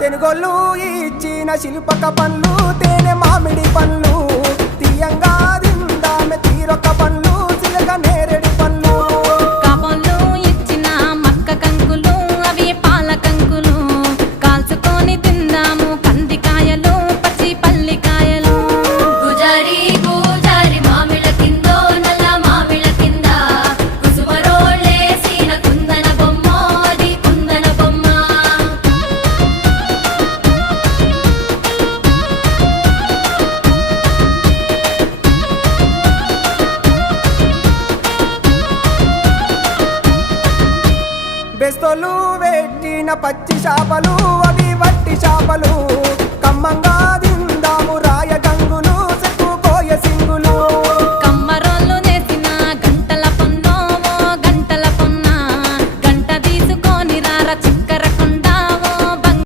తెనుగోళ్ళు ఇచ్చిన శిల్పక పండ్లు తేనె మామిడి పండ్లు తీయంగా దిందామె తీరొక్క పండ్లు చిలక నేరేడు పండ్లు కాపోళ్ళు ఇచ్చిన మక్క కంకులు అవి పాల కంకులు కాల్చుకొని తిందాము కందికాయలు పచ్చి పల్లికాయలు గుజారి గుజారి మామిళ్ళ కిందో నల్ల మామిళ్ళ కింద కుసుమరోళ్ళేసిన కుందన బొమ్మ అది కుందన బొమ్మ బెస్తోలు పెట్టిన పచ్చి చేపలు అవి వట్టి చేపలు